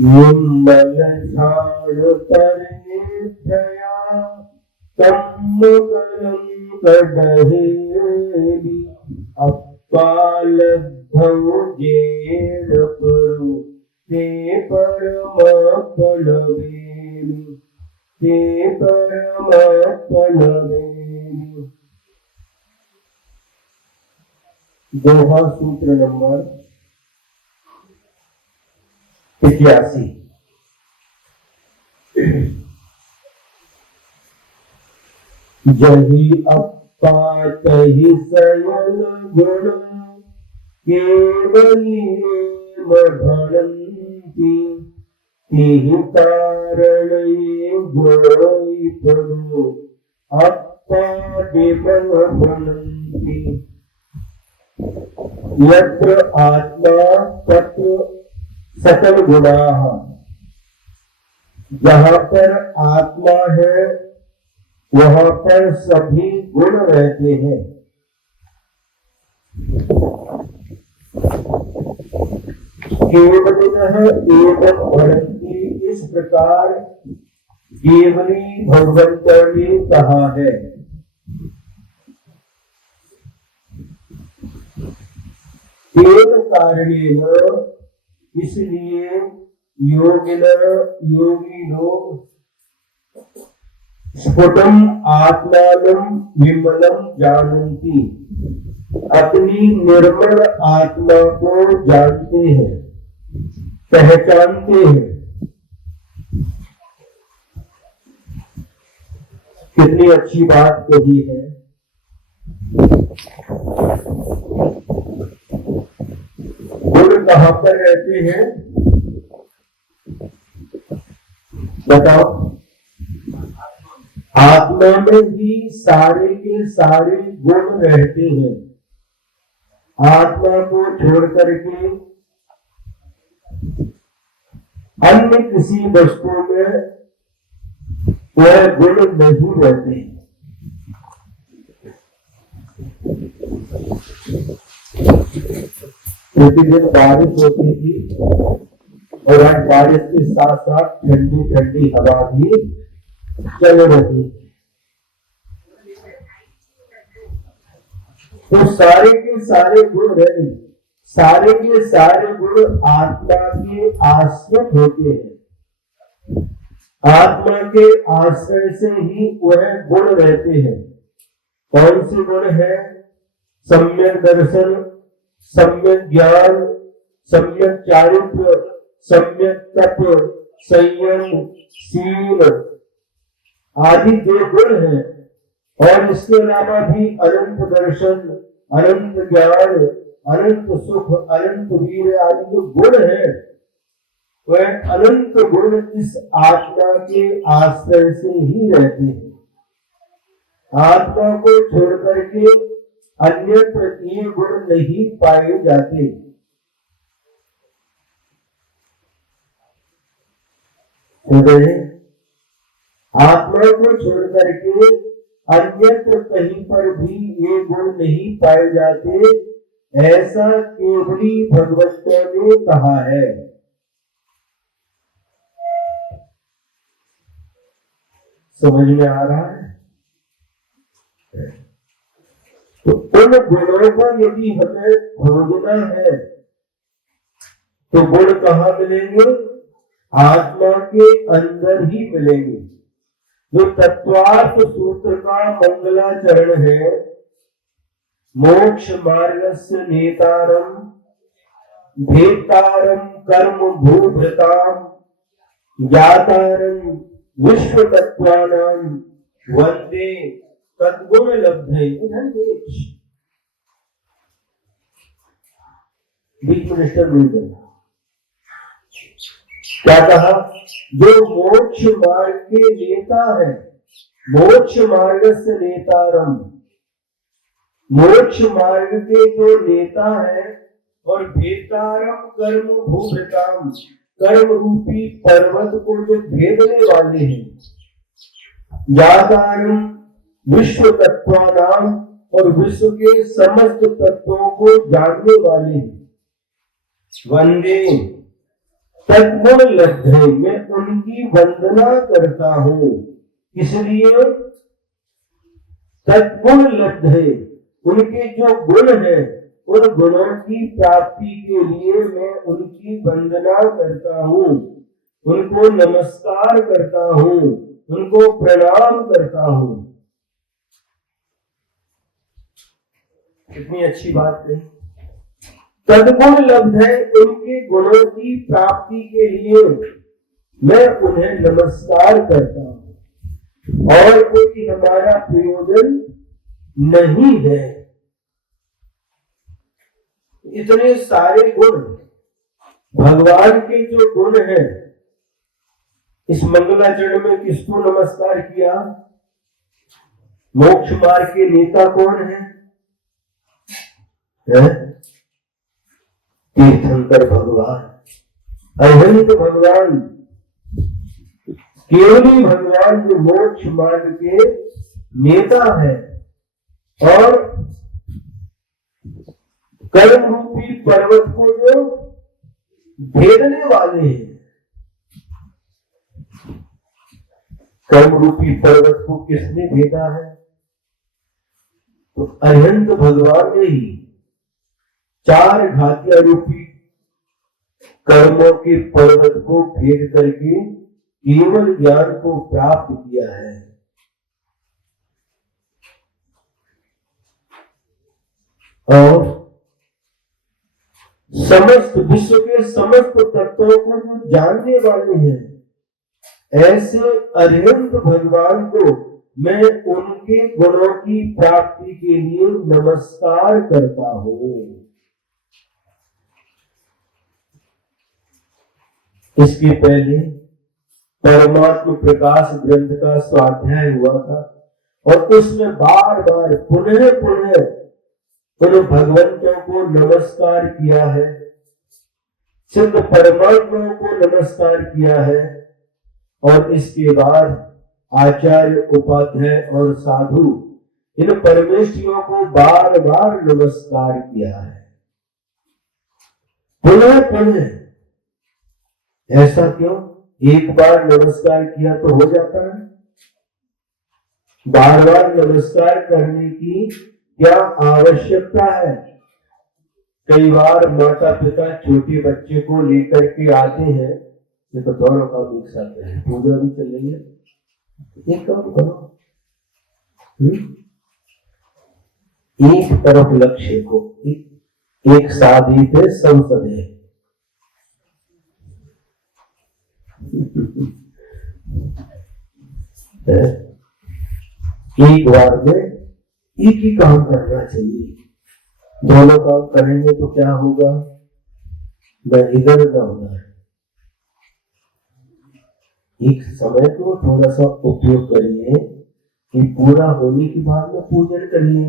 निर्मल झाड़ करे दया कम्मकलम कड़हेरी अपालब्धौ जेन परु ते परमपणवेमि ते परमपणवेमि। दोहा सूत्र नंबर 81। जहि अप्पा तहि सयल गुण केवली भणन्ति तिहि कारण जोई परो अप्पा देवन भणन्ति। यत्र आत्मा तत्र सकल गुणाः। जहां पर आत्मा है वहां पर सभी गुण रहते हैं। केवलिनः एवं भणन्ति, इस प्रकार केवली भगवंत ने कहा है। केवल कारणेन, इसलिए योगी लोग स्फुटम आत्मानं विमलम जानन्ति, अपनी निर्मल आत्मा को जानते हैं, पहचानते हैं। कितनी अच्छी बात कही है। गुण कहां पर रहते हैं बताओ? आत्मा में ही सारे के सारे गुण रहते हैं। आत्मा को छोड़ करके अन्य किसी वस्तु में वह गुण नहीं रहते। प्रतिदिन बारिश होती थी और आज बारिश के साथ साथ ठंडी ठंडी हवा भी चल रही। तो सारे के सारे गुण रहे, सारे के सारे गुण आत्मा के आश्रित होते हैं। आत्मा के आश्रय से ही वह गुण रहते हैं। कौन से गुण है? सम्यक दर्शन, सम्यक ज्ञान, सम्यक चारित्र, सम्यक तप, संयम, शील आदि जो गुण है। और इसके अलावा भी अनंत दर्शन, अनंत ज्ञान, अनंत सुख, अनंत वीर आदि जो गुण है, वह अनंत गुण इस आत्मा के आश्रय से ही रहते हैं। आत्मा को छोड़ करके अन्यत्र ये गुण नहीं पाए जाते। आत्मा को छोड़ करके अन्यत्र कहीं पर भी ये गुण नहीं पाए जाते, ऐसा केवली भगवत ने कहा है। समझ में आ रहा है? तो उन गुणों को यदि हमें खोजना है तो गुण कहाँ मिलेंगे? आत्मा के अंदर ही मिलेंगे। जो तत्वार्थ सूत्र का मंगलाचरण है, मोक्ष मार्गस्य नेतारम भेतारम कर्म भूभृताम ज्ञातारम विश्व तत्वानाम वंदे तद्गुण लब्धे। बीच में डिस्टर्ब नहीं करना। क्या कहा? जो मोक्ष मार्ग के नेता है, मोक्ष मार्ग से नेतारम, मोक्ष मार्ग के जो नेता है, और भेतारम कर्म भूभृताम, कर्म रूपी पर्वत को जो भेदने वाले हैं, ज्ञातारम विश्व तत्वानाम, और विश्व के समस्त तत्वों को जानने वाले हैं, वंदे तद्गुण लब्धे, मैं उनकी वंदना करता हूं, इसलिए तद्गुण लब्धे, उनके जो गुण है उन गुणों की प्राप्ति के लिए मैं उनकी वंदना करता हूं, उनको नमस्कार करता हूं, उनको प्रणाम करता हूं। कितनी अच्छी बात है। तद्गुण लब्धे, उनके गुणों की प्राप्ति के लिए मैं उन्हें नमस्कार करता हूं, और कोई हमारा प्रयोजन नहीं है। इतने सारे गुण भगवान के जो गुण हैं, इस मंगलाचरण में किसको नमस्कार किया? मोक्ष मार्ग के नेता कौन है? तीर्थंकर भगवान, अरहंत भगवान, केवली भगवान जो मोक्ष मार्ग के नेता है और कर्म रूपी पर्वत को जो भेदने वाले हैं। कर्म रूपी पर्वत को किसने भेदा है? तो अरहंत भगवान ने ही 4 घातिया रूपी कर्मों के पर्वत को भेद करके केवल ज्ञान को प्राप्त किया है। और समस्त विश्व के समस्त तत्वों को जो जानने वाले हैं, ऐसे अरहंत भगवान को मैं उनके गुणों की प्राप्ति के लिए नमस्कार करता हूं। इसके पहले परमात्म प्रकाश ग्रंथ का स्वाध्याय हुआ था और उसमें बार बार पुनः पुनः उन भगवंतों को नमस्कार किया है, सिद्ध परमात्मा को नमस्कार किया है, और इसके बाद आचार्य, उपाध्याय और साधु, इन परमेश्वरों को बार बार नमस्कार किया है, पुनः पुनः। ऐसा क्यों? एक बार नमस्कार किया तो हो जाता है? बार बार नमस्कार करने की क्या आवश्यकता है? कई बार माता पिता छोटे बच्चे को लेकर के आते हैं, ये तो दोनों का एक साथ है, पूजा भी चल रही है, एक काम करो, एक तरफ लक्ष्य को, एक शादी पे संसद है, एक बार में एक ही काम करना चाहिए। दोनों काम करेंगे तो क्या होगा? न इधर न उधर। एक समय को थोड़ा सा उपयोग करिए कि पूरा होने के बाद में पूजन करिए,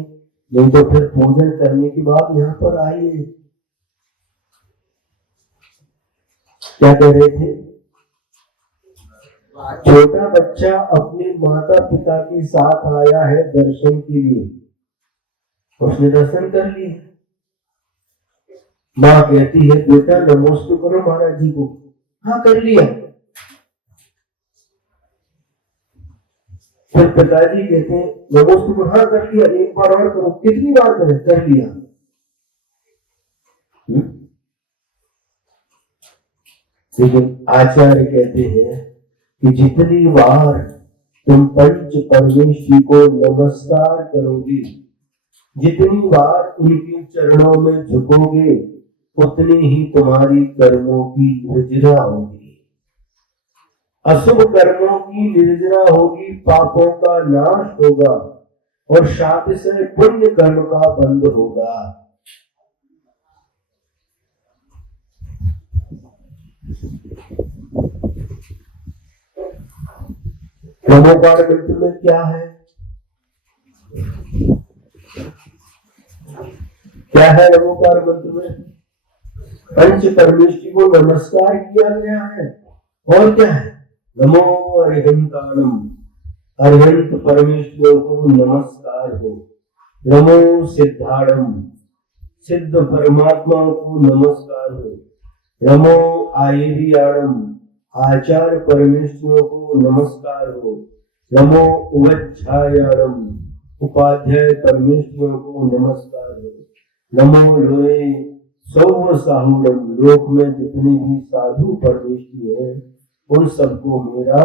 नहीं तो फिर पूजन करने के बाद यहाँ पर आइए। क्या कह रहे थे? छोटा बच्चा अपने माता पिता के साथ आया है दर्शन के लिए, उसने दर्शन कर लिए। माँ कहती है बेटा नमस्ते करो महाराज जी को। हाँ कर लिया। फिर पिताजी कहते हैं नमस्ते करो। हाँ कर लिया, एक बार और करो। कितनी बार करें? कर लिया। लेकिन आचार्य कहते हैं कि जितनी बार तुम पंच परमेश्वरी को नमस्कार करोगे, जितनी बार उनके चरणों में झुकोगे, उतनी ही तुम्हारी कर्मों की निर्जरा होगी, अशुभ कर्मों की निर्जरा होगी, पापों का नाश होगा और साथ से पुण्य कर्म का बंध होगा। नमोकार मंत्र में क्या है? क्या है नमोकार मंत्र में? पंच परमेश्वरी को नमस्कार किया गया है। और क्या है? नमो अरिहंताणम, अरिहंत परमेश्वर को नमस्कार हो। नमो सिद्धाणम, सिद्ध परमात्मा को नमस्कार हो। नमो आयर्याणम, आचार्य परमेश्वरों को नमस्कार हो। नमो उवच्छायाणम, उपाध्याय परमेश्वरों को नमस्कार हो। नमो लोए सौव साहुणम, लोक में जितने भी साधु परमेश्वरी हैं उन सबको मेरा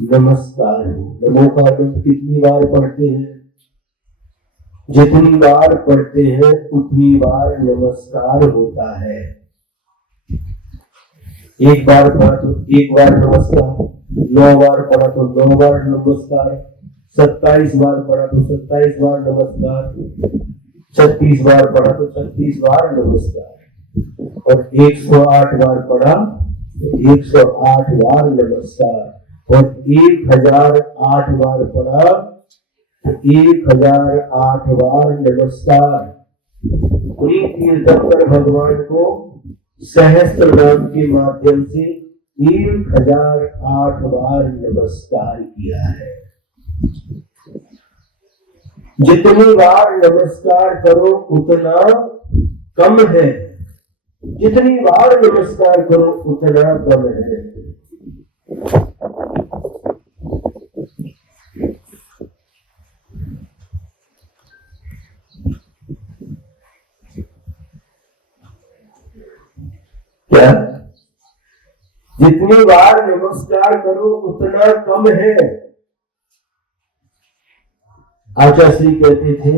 नमस्कार हो। नमो का कितनी बार पढ़ते हैं? जितनी बार पढ़ते हैं उतनी बार नमस्कार होता है। एक बार पढ़ा तो एक बार नमस्कार, 9 बार पढ़ा तो 9 बार नमस्कार, 27 बार पढ़ा तो 27 बार नमस्कार, 36 बार पढ़ा तो 36 बार नमस्कार, और 108 बार पढ़ा तो 108 बार नमस्कार, और 1008 बार पढ़ा तो 1008 बार नमस्कार। उन्हीं तीर्थंकर भगवान को सहस्त्र नाम के माध्यम से 1008 बार नमस्कार किया है। जितनी बार नमस्कार करो उतना कम है, जितनी बार नमस्कार करो उतना कम है। क्या? जितनी बार नमस्कार करो उतना कम है। आचार्य श्री कहते थे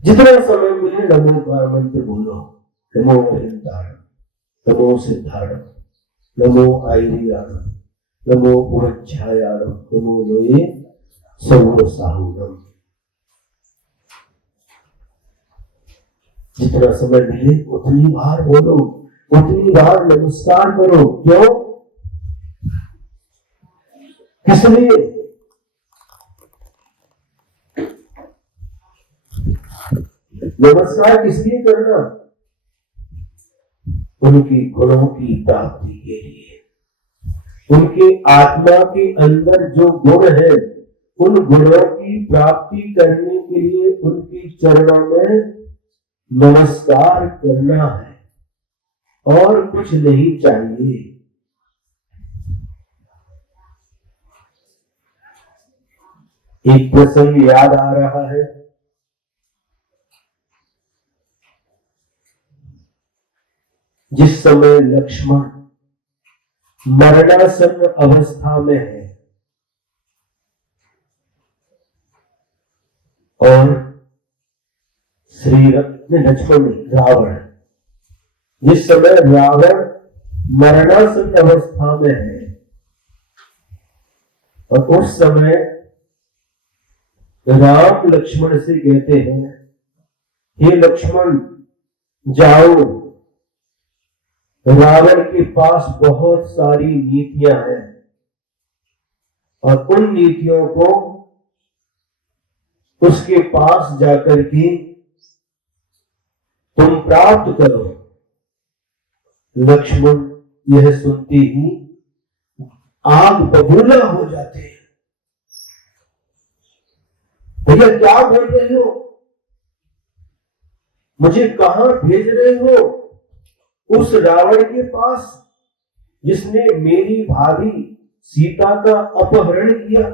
जितना समय मिले नमो का मंत्र बोलो। नमो हिंदारण, नमो सिद्धारण, नमो आयर्याणम, नमो उवच्छायाणम, नमो लोए सौव साहुणम। जितना समय मिले उतनी बार बोलो, उतनी बार नमस्कार करो। क्यों? किस लिए? नमस्कार किस लिए करना? उनकी गुणों की प्राप्ति के लिए। उनके आत्मा के अंदर जो गुण है उन गुणों की प्राप्ति करने के लिए उनके चरणों में नमस्कार करना है, और कुछ नहीं चाहिए। एक प्रसंग याद आ रहा है। जिस समय लक्ष्मण मरणासन्न अवस्था में है और श्री लक्ष्मण रावण, जिस समय रावण मरणासन्न अवस्था में है और उस समय राम लक्ष्मण से कहते हैं, हे लक्ष्मण जाओ, रावण के पास बहुत सारी नीतियां हैं और उन नीतियों को उसके पास जाकर के तुम प्राप्त करो। लक्ष्मण यह सुनते ही आग बबूला हो जाते हैं। भैया क्या बोल रहे हो? मुझे कहां भेज रहे हो? उस रावण के पास जिसने मेरी भाभी सीता का अपहरण किया,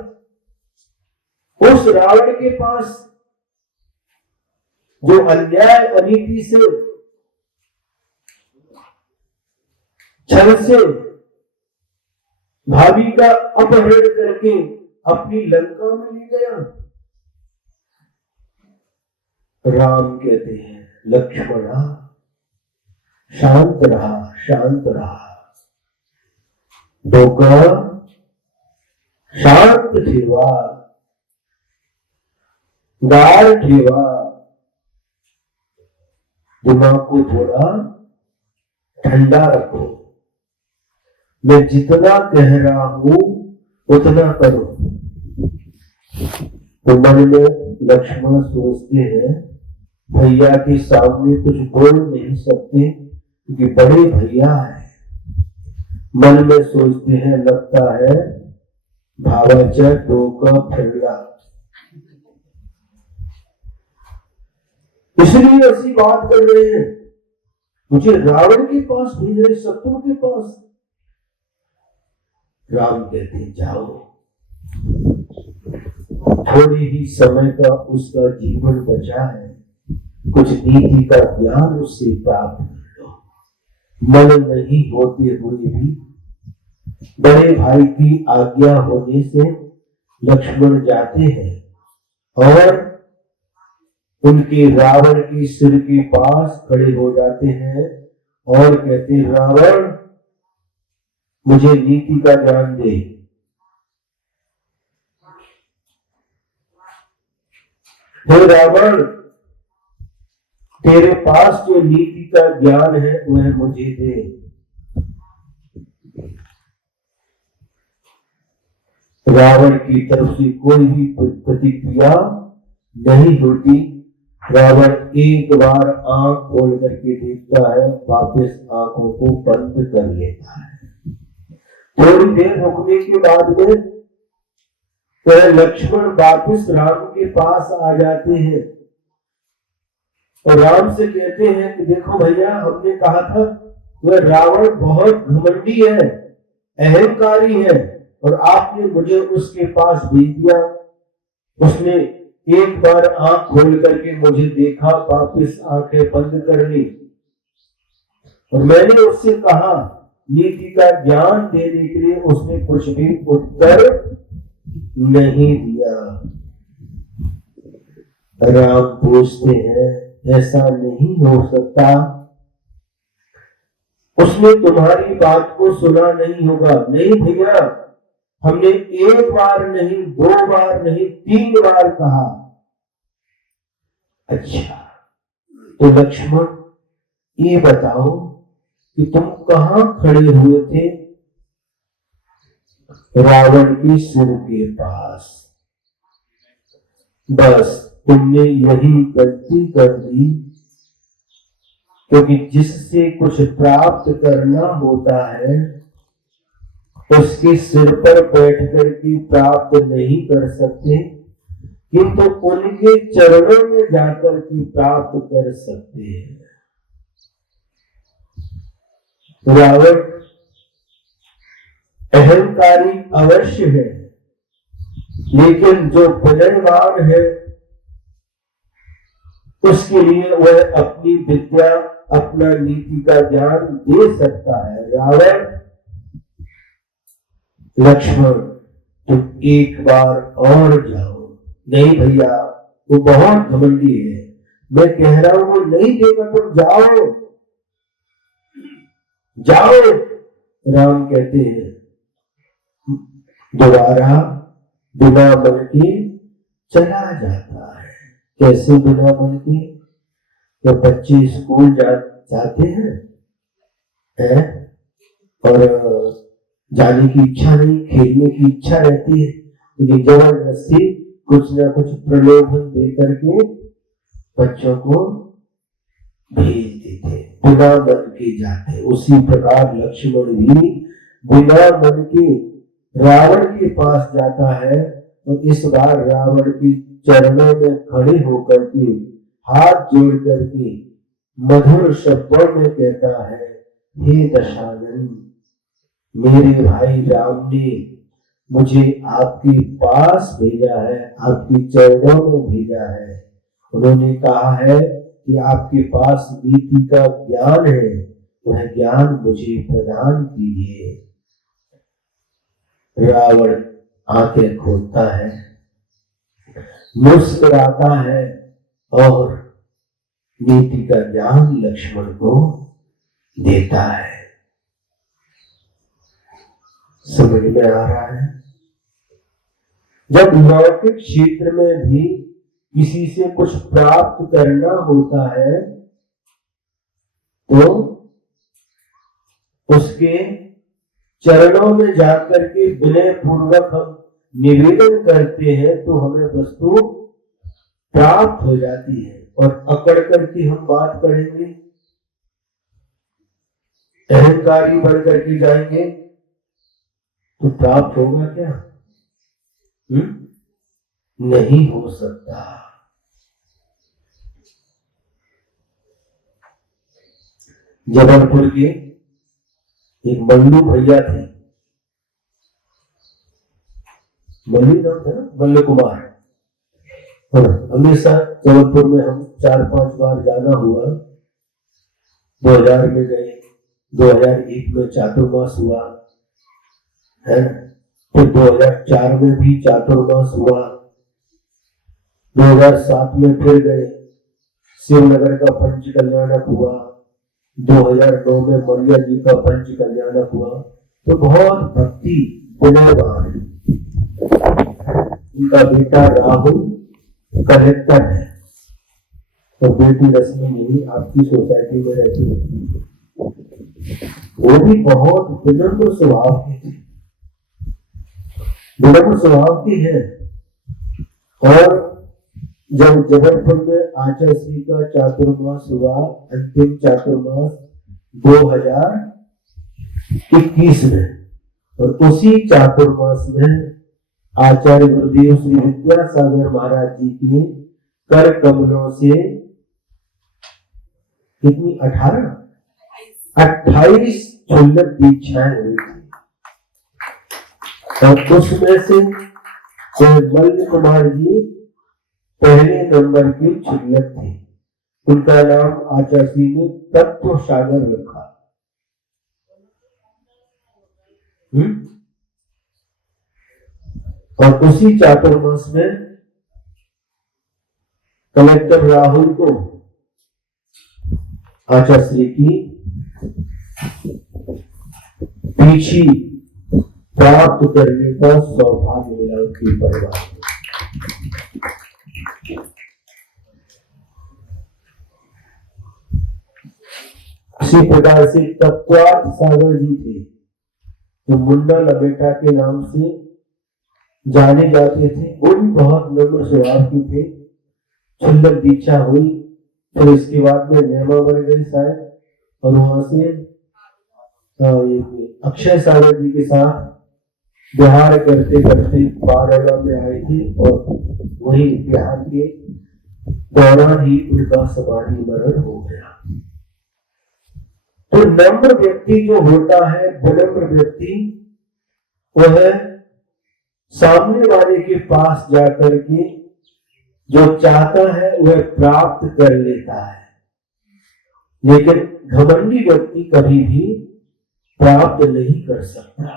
उस रावण के पास जो अन्याय अनीति से छल से भाभी का अपहरण करके अपनी लंका में ले गया। राम कहते हैं, लक्ष्मणा शांत रहा, शांत रहा, डोका शांत ठेवा, गार ठेवा, दिमाग को थोड़ा ठंडा रखो। मैं जितना कह रहा हूं उतना करो। तो मन में लक्ष्मण सोचते हैं, भैया के सामने कुछ बोल नहीं सकते क्योंकि बड़े भैया है। मन में सोचते हैं, लगता है भावाचा डोका फिरला, इसलिए ऐसी बात कर रहे हैं। मुझे रावण के पास भेज रहे, शत्रु के पास। राम कहते हैं जाओ, थोड़े ही समय का उसका जीवन बचा है, कुछ नीति का ज्ञान उससे प्राप्त कर लो। मन नहीं होते हुए भी बड़े भाई की आज्ञा होने से लक्ष्मण जाते हैं और उनके रावण के सिर के पास खड़े हो जाते हैं और कहते हैं रावण मुझे नीति का ज्ञान दे। हे रावण, तेरे पास जो नीति का ज्ञान है वह मुझे दे। रावण की तरफ से कोई भी प्रतिक्रिया नहीं होती। रावण एक बार आंख खोल करके देखता है, वापस आंखों को बंद कर लेता है। थोड़ी देर रुकने के बाद में वह लक्ष्मण वापस राम के पास आ जाते हैं और राम से कहते हैं कि देखो भैया, हमने कहा था वह रावण बहुत घमंडी है, अहंकारी है, और आपने मुझे उसके पास भेज दिया। उसने एक बार आंख खोल करके मुझे देखा, वापस आंखें बंद कर ली, और मैंने उससे कहा नीति का ज्ञान देने के लिए, उसने कुछ भी उत्तर नहीं दिया। राम पूछते हैं ऐसा नहीं हो सकता, उसने तुम्हारी बात को सुना नहीं होगा। नहीं भैया, हमने एक बार नहीं, दो बार नहीं, 3 बार कहा। अच्छा, तो लक्ष्मण ये बताओ कि तुम कहां खड़े हुए थे? रावण के सिर के पास। बस तुमने यही गलती कर दी, क्योंकि जिससे कुछ प्राप्त करना होता है उसके सिर पर बैठकर के प्राप्त नहीं कर सकते, किंतु उनके चरणों में जाकर के प्राप्त कर सकते हैं। रावण अहंकारी अवश्य है, लेकिन जो विनयवान है उसके लिए वह अपनी विद्या, अपना नीति का ज्ञान दे सकता है। रावण, लक्ष्मण तुम एक बार और जाओ। नहीं भैया, वो बहुत घमंडी है, मैं कह रहा हूं वो नहीं देगा, तुम जाओ जाओ। राम कहते हैं दोबारा बिना मन के चला जाता है। कैसे बिना मन के? तो बच्चे स्कूल जाते हैं और जाने की इच्छा नहीं, खेलने की इच्छा रहती है, लेकिन जबरदस्ती कुछ ना कुछ प्रलोभन दे करके बच्चों को भेज देते, बिना मन के जाते। उसी प्रकार लक्ष्मण भी बिना मन के रावण के पास जाता है, और इस बार रावण के चरणों में खड़े होकर के हाथ जोड़ करके मधुर शब्दों में कहता है, हे दशानन, मेरे भाई राम ने मुझे आपके पास भेजा है, आपके चरणों में भेजा है। उन्होंने कहा है कि आपके पास नीति का ज्ञान है, वह ज्ञान मुझे प्रदान कीजिए। रावण आंखें खोलता है, मुस्कुराता है और नीति का ज्ञान लक्ष्मण को देता है। समझ में आ रहा है? जब लौकिक क्षेत्र में भी किसी से कुछ प्राप्त करना होता है तो उसके चरणों में जाकर के विनय पूर्वक हम निवेदन करते हैं तो हमें वस्तु प्राप्त हो जाती है। और अकड़ करके हम बात करेंगे, अहंकारी बन करके जाएंगे तो प्राप्त होगा क्या? नहीं हो सकता। जबलपुर के एक मल्लू भैया थे, मल्लू नाम था ना, मल्लू कुमार। हमेशा जबलपुर में हम 4-5 बार जाना हुआ। 2000 में गए, 2001 में चातुर्मास हुआ है, फिर 2004 में भी चातुर्मास हुआ, 2007 में फिर गए, शिवनगर का पंच कल्याणक हुआ, 2009 में मरिया जी का पंच कल्याणक हुआ। तो बहुत भक्ति विनयवान है। उनका बेटा राहुल कलेक्टर है और बेटी रश्मि यही आपकी सोसाइटी में रहती है। वो भी बहुत विनम्र स्वभाव के थे, विनम्र स्वभाव की है। और जब जबलपुर में आचार्य श्री का चातुर्मास हुआ, अंतिम चातुर्मास 2021 में, और उसी चातुर्मास में आचार्य गुरुदेव श्री विद्यासागर महाराज जी के कर कमलों से कितनी 28 क्षुल्लक दीक्षाएं हुई थी। और उसमें से मल्ल कुमार जी पहले नंबर के क्षुल्लक थे। उनका नाम आचार्य जी ने तत्व सागर रखा। और उसी चातुर्मास में कलेक्टर राहुल को आचार्य श्री की पीछी प्राप्त करने का सौभाग्य मिला उनके परिवार को। इसी प्रकार से तत्वार्थ सागर जी थे, जो मुन्ना लपेटा के नाम से जाने जाते थे। वो भी बहुत नम्र स्वभाव के थे। क्षुल्लक दीक्षा हुई, फिर इसके बाद में नेमा बन गई शायद, और वहां से अक्षय सागर जी के साथ बिहार करते करते बारहगा में आए थे, और वही बिहार के दौरान ही उनका समाधि मरण हो गया। तो नम्र व्यक्ति जो होता है, विनम्र व्यक्ति, वह सामने वाले के पास जाकर के जो चाहता है वह प्राप्त कर लेता है, लेकिन घमंडी व्यक्ति कभी भी प्राप्त नहीं कर सकता।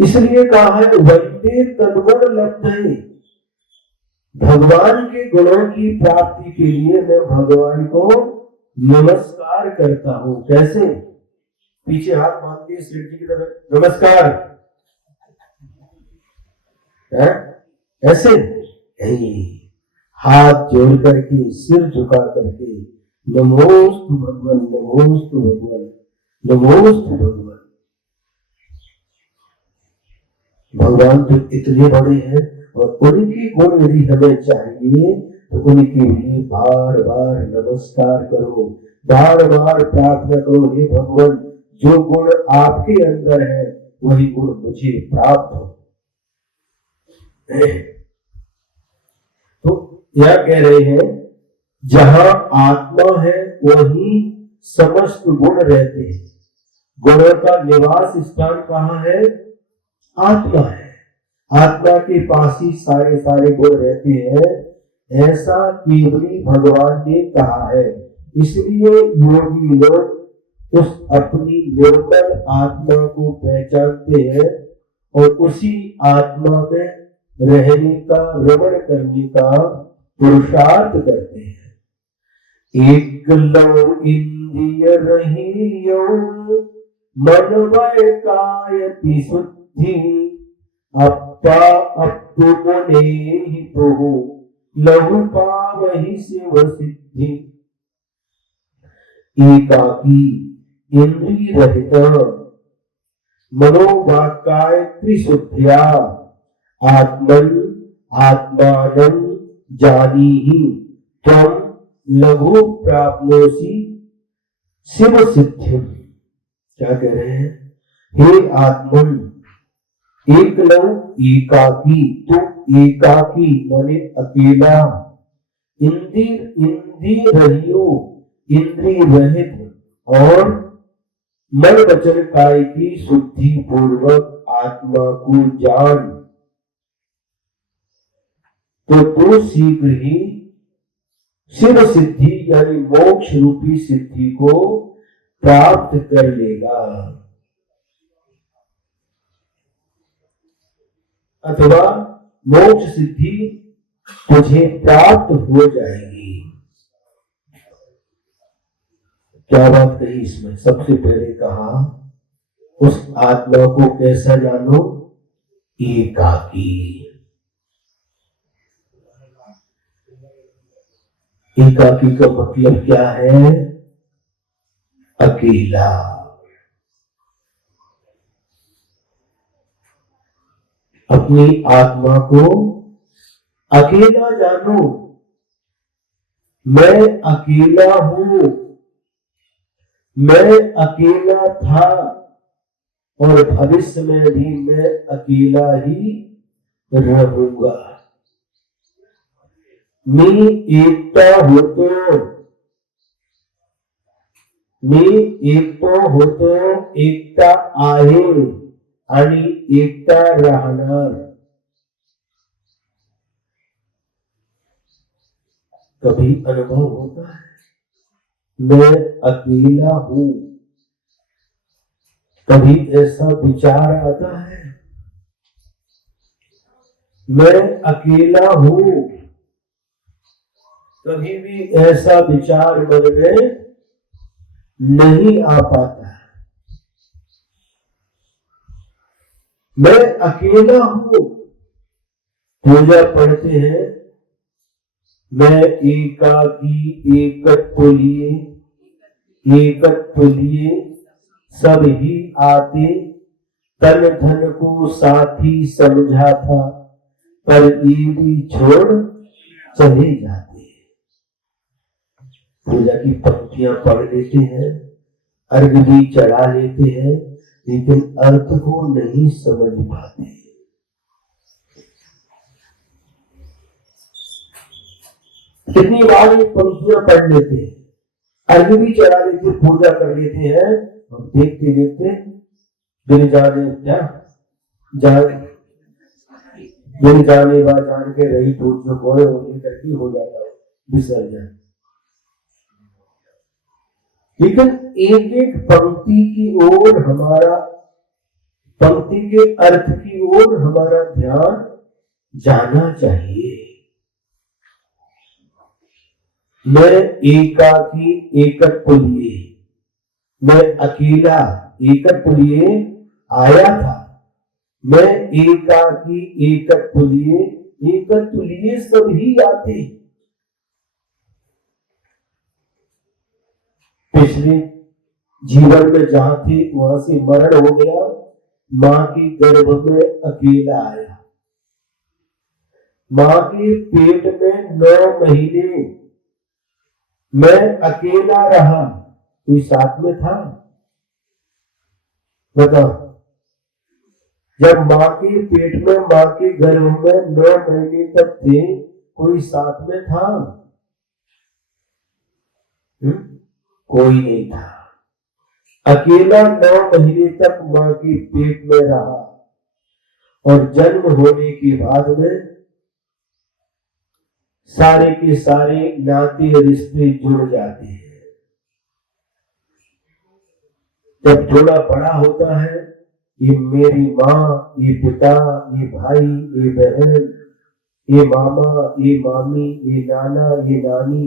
इसलिए कहा है वंदे तद्गुण लब्धये, भगवान के गुणों की प्राप्ति के लिए मैं भगवान को नमस्कार करता हूं। कैसे? पीछे हाथ बांध के शिव जी की तरफ नमस्कार, है? ऐसे हाथ जोड़ करके, सिर झुका करके, नमोस्तु भगवान, नमोस्तु भगवान, नमोस्तु भगवान। भगवान तो इतने बड़े हैं, और उनकी गुण यदि हमें चाहिए तो उनके लिए बार बार नमस्कार करो, बार बार प्रार्थना करो, हे भगवान जो गुण आपके अंदर है वही गुण मुझे प्राप्त हो। तो यह कह रहे हैं जहां आत्मा है वहीं समस्त गुण रहते हैं। गुणों का निवास स्थान कहाँ है? आत्मा है। आत्मा के पास ही सारे सारे गुण रहते हैं, ऐसा केवली भगवान ने कहा है। इसलिए योगी लोग उस अपनी निर्मल आत्मा को पहचानते हैं और उसी आत्मा में रहने का, रमण करने का पुरुषार्थ करते हैं। एक लव इंद्रिय रहियो मन वै कायति शुद्धि, अपा अपु गुणे ही प्रभु लघु पावहि शिव सिद्धि। एकाकी इंद्रिय रहित मनोवाक्काय त्रिशुद्ध्या आत्मन आत्मानं जानीहि त्वं लघु प्राप्नोसि शिव सिद्धिं। क्या कह रहे हैं? हे आत्मन, एक लव एकाकी, तो एकाकी माने अकेला, इंद्रिय रहियो इंद्रिय रहित और मन वचन काय की शुद्धि पूर्वक आत्मा को जान, तो तू शीघ्र ही शिव सिद्धि यानी मोक्ष रूपी सिद्धि को प्राप्त कर लेगा, अथवा मोक्ष सिद्धि तुझे प्राप्त हो जाएगी। क्या बात कही इसमें? सबसे पहले कहा उस आत्मा को कैसा जानो? एकाकी। एकाकी का मतलब क्या है? अकेला। अपनी आत्मा को अकेला जानो। मैं अकेला हूं, मैं अकेला था और भविष्य में भी मैं अकेला ही रहूंगा। मी एकता होतो, मी एकतो होतो, एकता आहे आणि एकता राहणार। कभी अनुभव होता है मैं अकेला हूं, कभी ऐसा विचार आता है मैं अकेला हूं, कभी भी ऐसा विचार मन में नहीं आ पाता। मैं अकेला हूं। पूजा पढ़ते हैं, मैं एकाकी एकत्व लिए, एकत्व लिए सब ही आते, तन धन को साथी समझा था, पर ये भी छोड़ चले जाते। पूजा की पंक्तियां पढ़ लेते हैं, अर्घ भी चढ़ा लेते हैं, लेकिन अर्थ को नहीं समझ पाते। कितनी बार ये पंक्तियां पढ़ लेते हैं, अर्घ भी चढ़ा लेते, पूजा कर लेते हैं और देखते देखते बिन जाने क्या बिन जाने बा जान के रही टूट जो बोए होने करके हो जाता है विसर्जन। लेकिन एक एक पंक्ति की ओर हमारा, पंक्ति के अर्थ की ओर हमारा ध्यान जाना चाहिए। मैं एकाकी एकत्व लिए, मैं अकेला एकत्व लिए आया था, मैं एकाकी एकत्व लिए सभी आते। पिछले जीवन में जहां थे वहां से मरण हो गया, मां के गर्भ में अकेला आया, मां के पेट में 9 महीने मैं अकेला रहा, कोई साथ में था? बताओ। जब मां के पेट में, मां के गर्भ में 9 महीने तक थे, कोई साथ में था? कोई नहीं था। अकेला 9 महीने तक मां के पेट में रहा और जन्म होने के बाद में सारे के सारे नाते रिश्ते जुड़ जाते हैं। जब थोड़ा बड़ा होता है, ये मेरी माँ, ये पिता, ये भाई, ये बहन, ये मामा, ये मामी, ये नाना, ये नानी,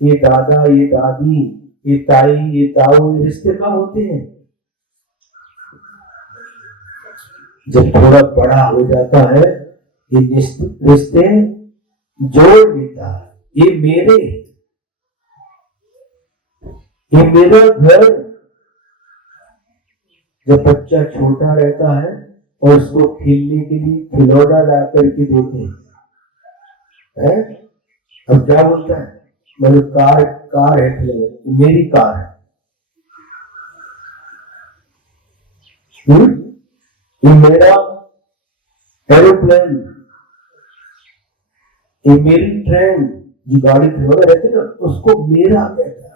ये दादा, ये दादी, ये ताई, ये ताऊ, ये रिश्ते कब होते हैं? जब थोड़ा बड़ा हो जाता है, ये रिश्ते जोड़ देता है। ये मेरा घर। जब बच्चा छोटा रहता है और उसको खेलने के लिए खिलौना ला करके देते हैं, अब क्या बोलता है? मेरी कार है, मेरी कार है। ये मेरा एरोप्लेन, ये मेरी ट्रेन, जो गाड़ी खिलौना रहते ना, उसको मेरा कहता है।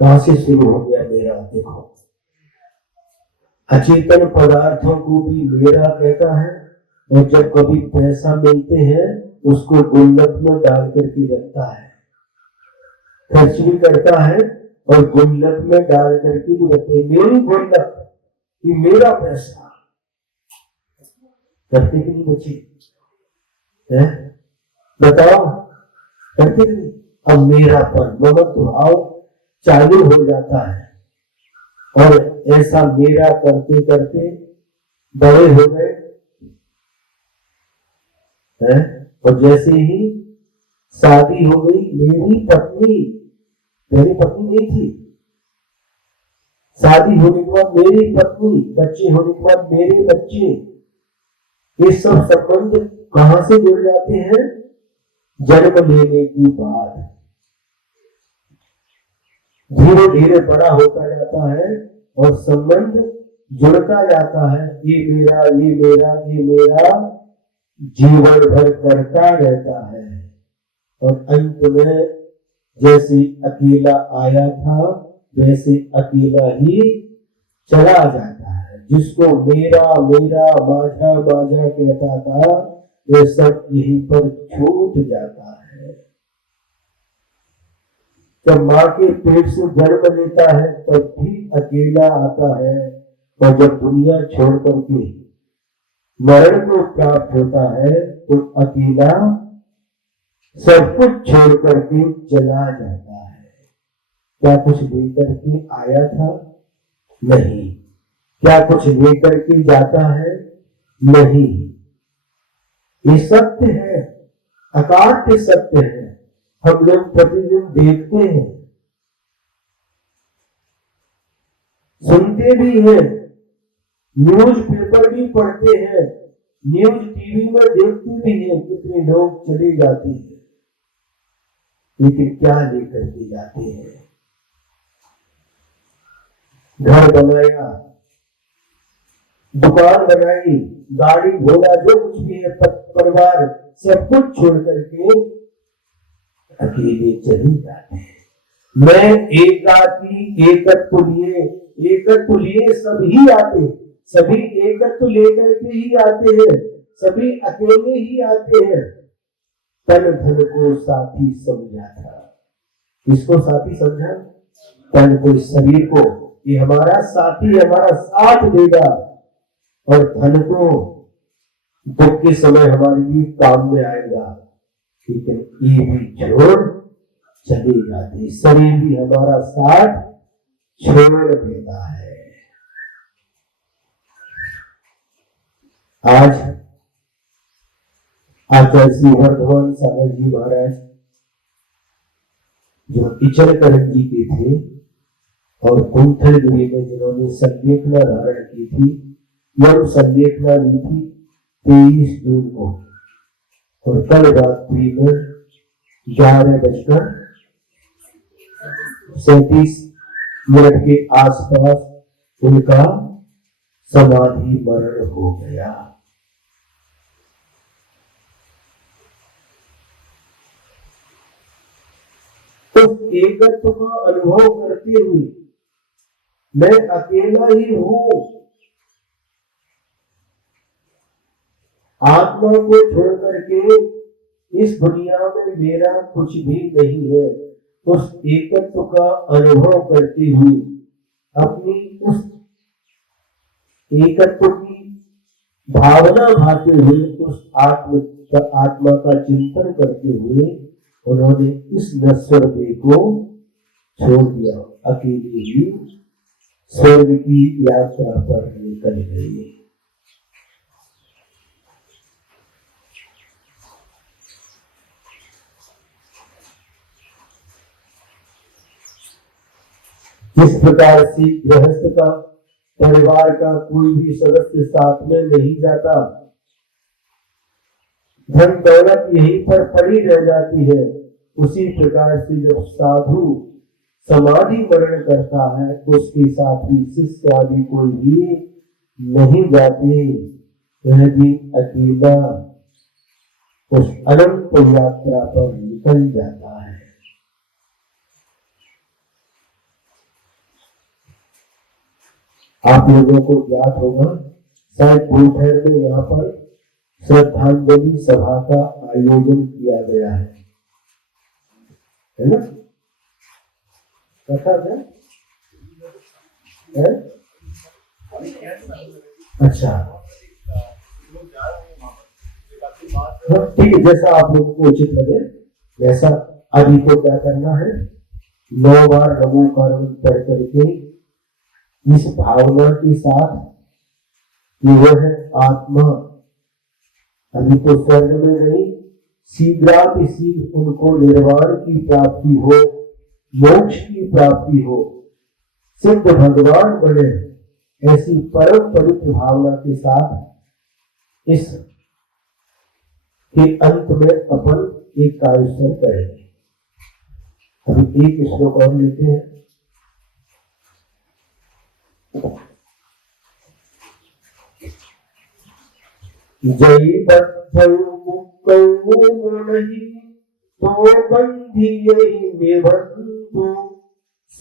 कहां से शुरू हो गया मेरा? देखो, अचेतन पदार्थों को भी मेरा कहता है, और जब कभी पैसा मिलते हैं उसको गुल्लक में डाल करके रखता है, खर्च भी करता है और गुल्लक में डाल करके भी रखते हैं। मेरी गुल्लक, ये मेरा पैसा, करते कि नहीं बच्चे? बताओ, करते नहीं? अब मेरापन, ममत्व भाव चालू हो जाता है, और ऐसा मेरा करते करते बड़े हो गए। और जैसे ही शादी हो गई, मेरी पत्नी, मेरी पत्नी नहीं थी, शादी होने के बाद मेरी पत्नी, बच्चे होने के बाद मेरे बच्चे, ये सब संबंध कहां से जुड़ जाते हैं? जन्म लेने की बात धीरे धीरे बड़ा होता जाता है और संबंध जुड़ता जाता है। ये मेरा, ये मेरा, ये मेरा, जीवन भर करता रहता है। और अंत में जैसे अकेला आया था वैसे अकेला ही चला जाता है। जिसको मेरा मेरा माझा माझा कहता था, वह सब यहीं पर छूट जाता है। जब माँ के पेट से जन्म लेता है तब भी अकेला आता है, और जब दुनिया छोड़ करके मरण को प्राप्त होता है तो अकेला सब कुछ छोड़ करके चला जाता है। क्या कुछ लेकर के आया था? नहीं। क्या कुछ लेकर के जाता है? नहीं। ये सत्य है, अकाट्य सत्य है। हम लोग प्रतिदिन देखते हैं, सुनते भी हैं, न्यूज पेपर भी पढ़ते हैं, न्यूज टीवी में देखते भी हैं, कितने लोग चले जाते हैं, लेकिन क्या लेकर के जाते हैं? घर बनाया, दुकान बनाई, गाड़ी घोड़ा जो कुछ भी है, परिवार, सब कुछ छोड़ करके अकेले चले जाते हैं। मैं एकाकी, एकत्व लिए सभी आते, सभी एकत्व लेकर के ही आते हैं, सभी अकेले ही आते हैं। तन धन को साथी समझा था। किसको साथी समझा? तन को, शरीर को, ये हमारा साथी, हमारा साथ देगा, और धन को दुख के समय हमारे लिए काम में आएगा। लेकिन ये भी छोड़ चले जाते, शरीर भी हमारा साथ छोड़ देता है। आज आचार्य श्री वर्धमान सागर जी महाराज, जो इचलकरंजी के थे और कुंथलगिरी में जिन्होंने संलेखना धारण की थी, यह संलेखना ली थी 23 जून को, और कल रात्रि में 11:37 के आसपास उनका समाधि मरण हो गया। तो एकत्व का अनुभव करते हुए मैं अकेला ही हूं, आत्मा को छोड़ करके इस दुनिया में मेरा कुछ भी नहीं है, उस एकत्व का अनुभव करते हुए अपनी उस एकत्व की भावना भाते हुए उस आत्मा का चिंतन करते हुए उन्होंने इस नश्वर देह को छोड़ दिया, अकेले ही स्वर्ग की यात्रा पर निकल गए। जिस प्रकार से गृहस्थ का, परिवार का कोई भी सदस्य साथ में नहीं जाता, धन दौलत यहीं पर पड़ी रह जाती है, उसी प्रकार से जब साधु समाधि मरण करता है उसके साथ ही शिष्य आदि कोई भी नहीं जाते, वह भी अकेला उस अनंत यात्रा पर निकल जाता है। आप लोगों को ज्ञात होगा, शायद दोपहर में यहाँ पर श्रद्धांजलि सभा का आयोजन किया गया है ना? कथा है? अच्छा, ठीक है, जैसा आप लोगों को उचित लगे वैसा। अभी को क्या करना है, 9 बार नमोकार पढ़ करके इस भावना के साथ कि वह आत्मा अभी तो स्वर्ग में नहीं, शीघ्रातिशीघ्र उनको निर्वाण की प्राप्ति हो, मोक्ष की प्राप्ति हो, सिद्ध भगवान बने, ऐसी परम पवित्र भावना के साथ इस के अंत में अपन एक कार्यक्रम करेंगे। अभी एक श्लोक और लेते हैं। जय बद्धौ मुक्तौ गुणहि तो बंधियै निबंधु,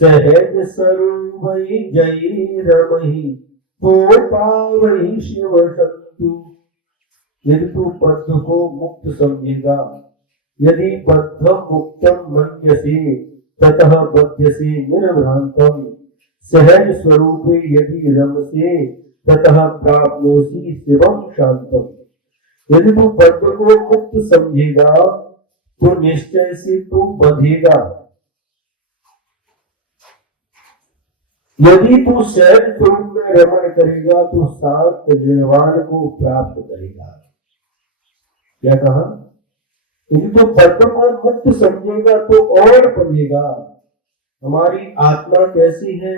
सहज स्वरूपै जय रमहि तो पावै शिव शत्रु। यदि तू बद्ध को मुक्त समझेगा, यदि बद्ध मुक्तम मन्यसे ततः बध्यसे निर्भ्रांतम, सहज स्वरूपे यदि रमसे ततः प्राप्नोसि शिवम शांतम। यदि तू बद्ध को मुक्त समझेगा तो निश्चय से तू बंधेगा, यदि तू सहज स्वरूप में रमण करेगा तो शांत निर्वाण को प्राप्त करेगा। क्या कहा? यदि तो बद्ध को मुक्त समझेगा तो और बनेगा। हमारी आत्मा कैसी है?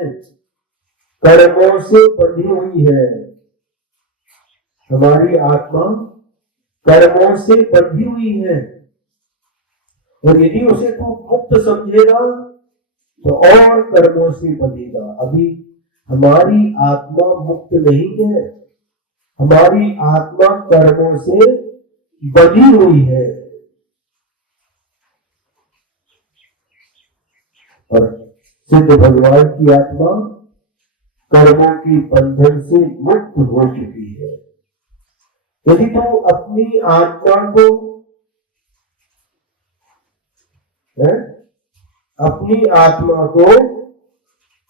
कर्मों से बंधी हुई है। हमारी आत्मा कर्मों से बंधी हुई है, और यदि उसे तू मुक्त समझेगा तो और कर्मों से बंधेगा। अभी हमारी आत्मा मुक्त नहीं है, हमारी आत्मा कर्मों से बंधी हुई है। और सिद्ध भगवान की आत्मा कर्मों के बंधन से मुक्त हो चुकी है। यदि तो अपनी आत्मा को अपनी आत्मा को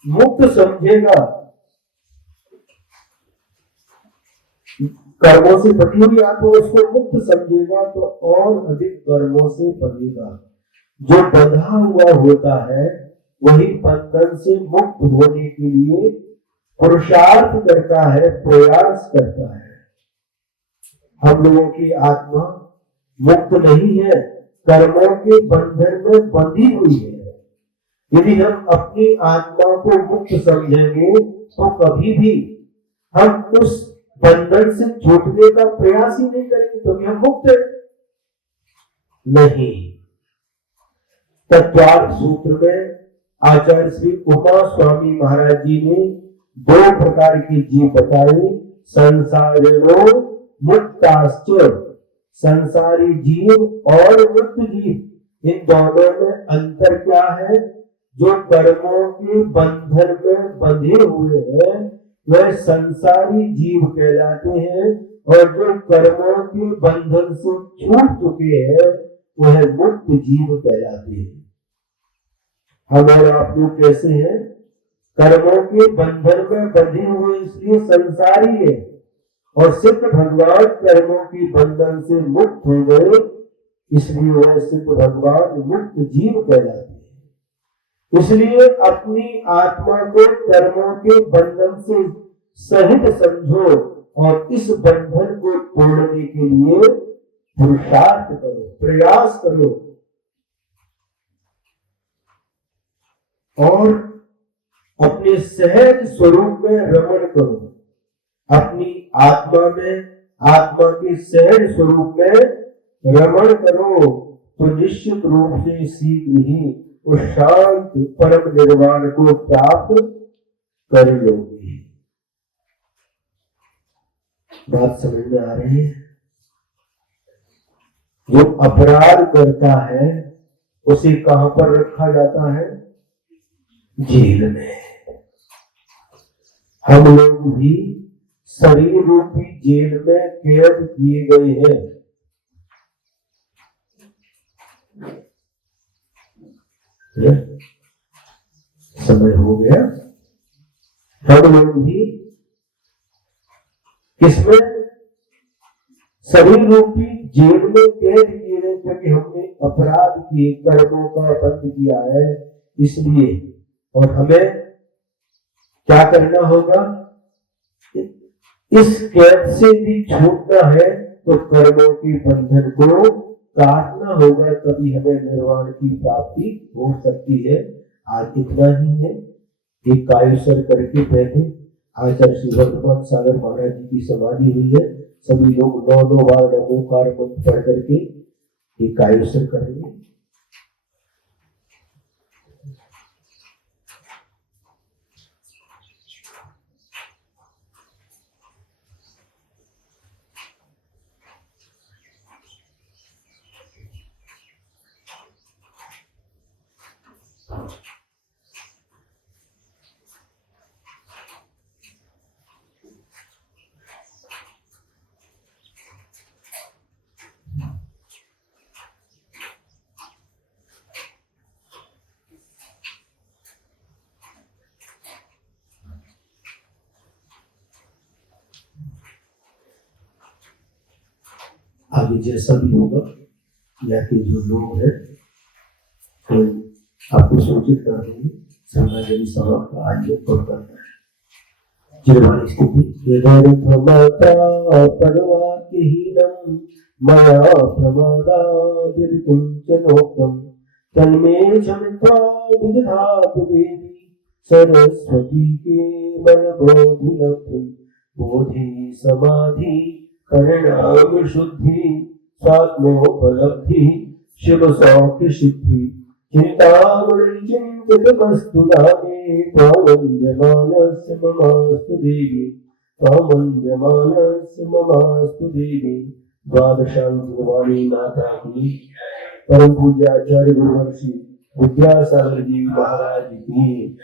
मुक्त समझेगा, कर्मों से बंधी हुई आत्मा उसको मुक्त समझेगा तो और अधिक कर्मों से बंधेगा। जो बंधा हुआ होता है वही बंधन से मुक्त होने के लिए पुरुषार्थ करता है, प्रयास करता है। हम लोगों की आत्मा मुक्त नहीं है, कर्मों के बंधन में बंधी हुई है। यदि हम अपनी आत्मा को मुक्त समझेंगे तो कभी भी हम उस बंधन से छूटने का प्रयास ही नहीं करेंगे, क्योंकि हम मुक्त नहीं। तत्वार्थ सूत्र में आचार्य श्री उमा स्वामी महाराज जी ने 2 प्रकार के जीव बताए, संसारिणो मुक्ताश्च, संसारी जीव और मुक्त जीव। इन दोनों में अंतर क्या है? जो कर्मों के बंधन में बंधे हुए हैं वह संसारी जीव कहलाते हैं, और जो कर्मों के बंधन से छूट चुके हैं वह मुक्त जीव कहलाते हैं। हम और आप लोग कैसे हैं? कर्मों के बंधन में बंधे हुए इसलिए संसारी है, और सिद्ध भगवान कर्मों के बंधन से मुक्त हो गए इसलिए वह सिद्ध भगवान मुक्त जीव कहलाते हैं। इसलिए अपनी आत्मा को कर्मों के बंधन से सहित समझो और इस बंधन को तोड़ने के लिए पुरुषार्थ करो, प्रयास करो, और अपने सहज स्वरूप में रमण करो। अपनी आत्मा में, आत्मा के सहज स्वरूप में रमण करो तो निश्चित रूप से शीघ्र ही उस शांत परम निर्वाण को प्राप्त कर लोगे। बात समझ में आ रही है? जो अपराध करता है उसे कहां पर रखा जाता है? जेल में। हम लोग भी शरीर रूपी जेल में कैद किए गए हैं। समय हो गया। हम लोग भी किसमें? शरीर रूपी जेल में कैद किए गए, क्योंकि हमने अपराध किए, कर्मों का बंद किया है इसलिए। और हमें क्या करना होगा? इस कैद से भी छूटना है तो कर्मों के बंधन को काटना होगा, तभी हमें निर्वाण की प्राप्ति हो सकती है। आज इतना ही है। एक कायुसर करके बैठे। आचार्य श्री वर्धमान सागर महाराज जी की समाधि हुई है। सभी लोग 9 बार नमोकार मंत्र पढ़ करके एक कायुसर करेंगे। आगे जैसा भी होगा, या कि जो लोग हैं तो आपको सूचित कर देंगे। समाजरी सभा का आयोजन कौन करता है? जिरवाणी स्थिति मया प्रमादादिर्किंचनोक्तम् तन्मे क्षमित्वा विदधातु देवी सरस्वती केवल बोधिलब्धिं बोधि समाधि परिणाम शुद्धि स्वात्मोपलब्धि शिव सौख्य सिद्धि चिंतामणि चिंतितमस्तु नामे त्वमन्यमानस्य ममास्तु देवी त्वमन्यमानस्य ममास्तु देवी। द्वादशांति वाणी माता की परम पूज्य आचार्य गुरुवर्षि विद्यासागर जी महाराज की